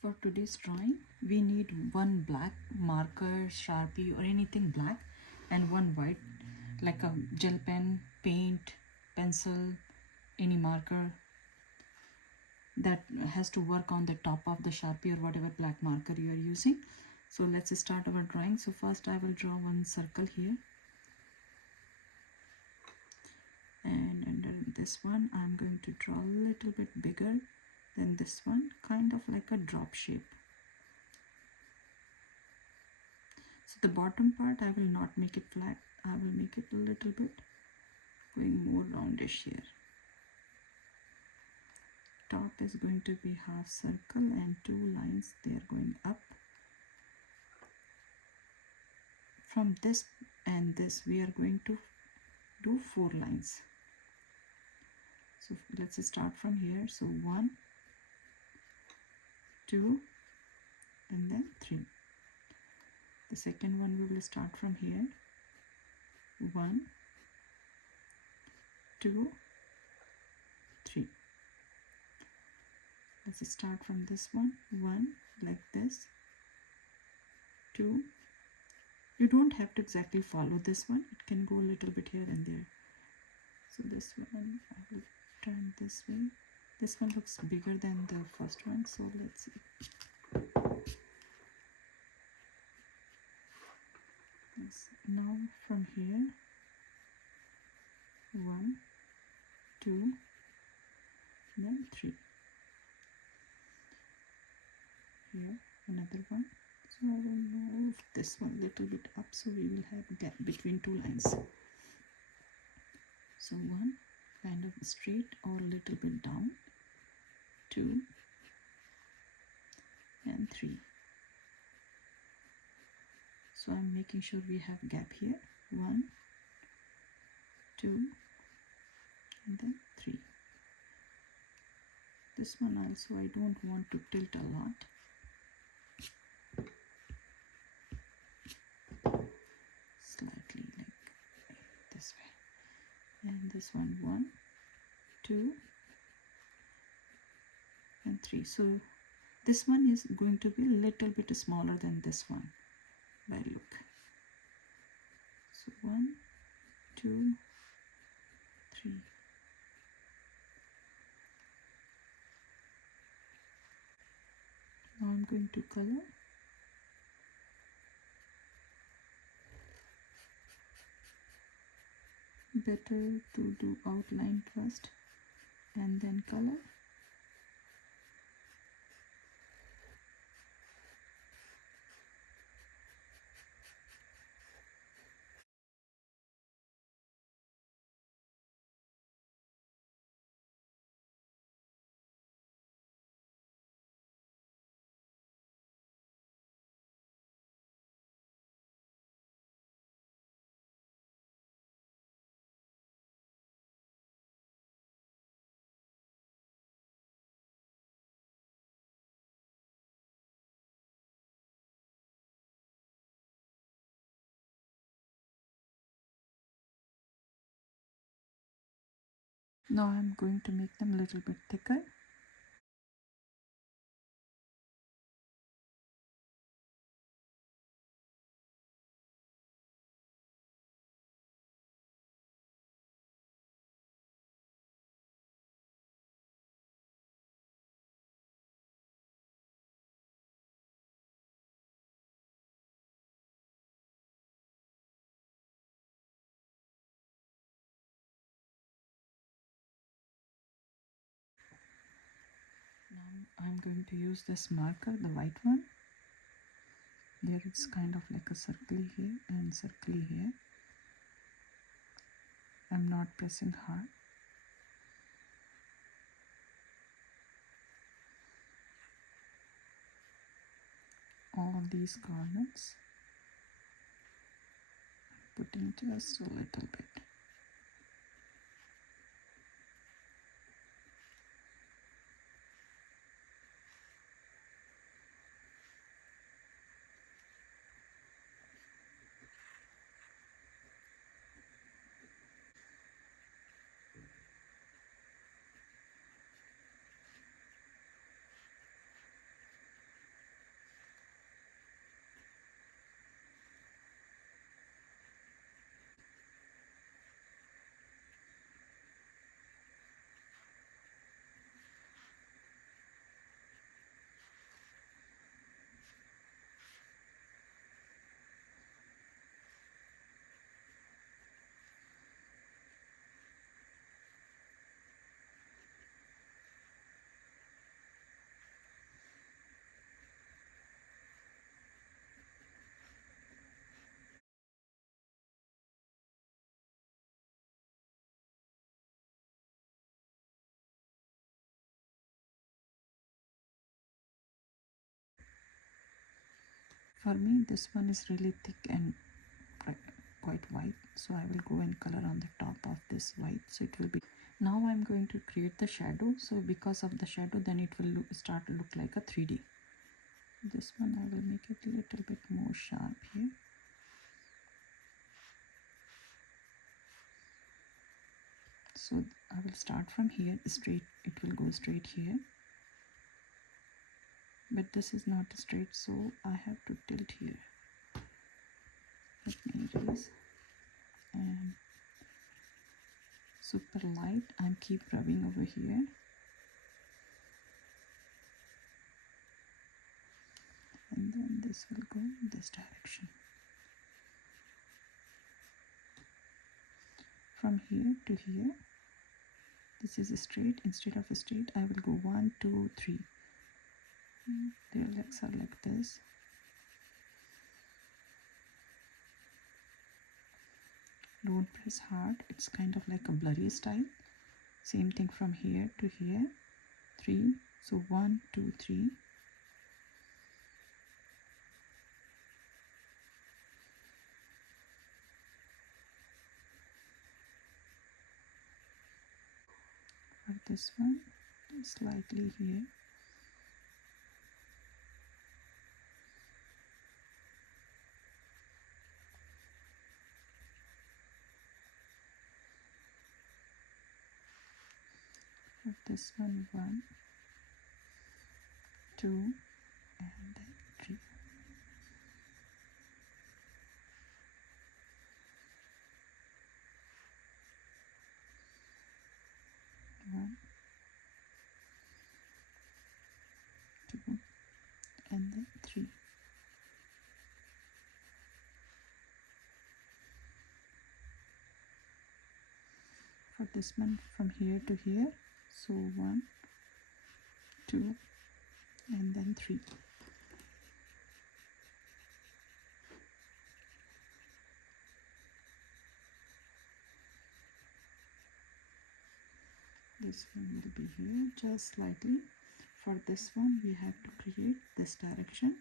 For today's drawing, we need one black marker, Sharpie or anything black, and one white like a gel pen, paint, pencil, any marker that has to work on the top of the Sharpie or whatever black marker you are using. So let's start our drawing. So first I will draw one circle here, and under this one I'm going to draw a little bit bigger than this one, kind of like a drop shape. So the bottom part I will not make it flat, I will make it a little bit going more roundish here. Top is going to be half circle and two lines, they are going up. From this and this we are going to do 4 lines. So let's start from here. So 1, 2 and then 3. The second one we will start from here. 1, 2, 3. Let's start from this one. 1 like this, 2. You don't have to exactly follow this one, it can go a little bit here and there. So this one I will turn this way. This one looks bigger than the first one, so let's see. Yes. Now from here, 1, 2, then 3. Here another one. So I will move this one a little bit up, so we will have gap between 2 lines. So 1 kind of straight or a little bit down, 2 and 3. So I'm making sure we have gap here. 1, 2 and then 3. This one also I don't want to tilt a lot. Slightly like this way. And this one, 1, 2 and 3. So this one is going to be a little bit smaller than this one by look. So 1, 2, 3. Now I'm going to color. Better to do outline first and then color. Now I'm going to make them a little bit thicker. Now I'm going to use this marker, the white one. Here it's kind of like a circle here and circle here. I'm not pressing hard. All these garments, putting just a little bit. For me, this one is really thick and quite white, so I will go and color on the top of this white, so it will be. Now I'm going to create the shadow, so because of the shadow then it will start to look like a 3D. This one I will make it a little bit more sharp here. So I will start from here straight, it will go straight here, but this is not straight, so I have to tilt here. Let me erase, and super light, I'm keep rubbing over here, and then this will go in this direction. From here to here, this is straight. Instead of straight, I will go 1 2 3. Their legs are like this. Don't press hard, it's kind of like a blurry style. Same thing from here to here, 3. So 1 2 3. For this one, slightly here. For this one, 1 2 and then 3. One, 2 and then 3. For this one, from here to here, so 1 2 and then 3. This one will be here just slightly. For this one we have to create this direction,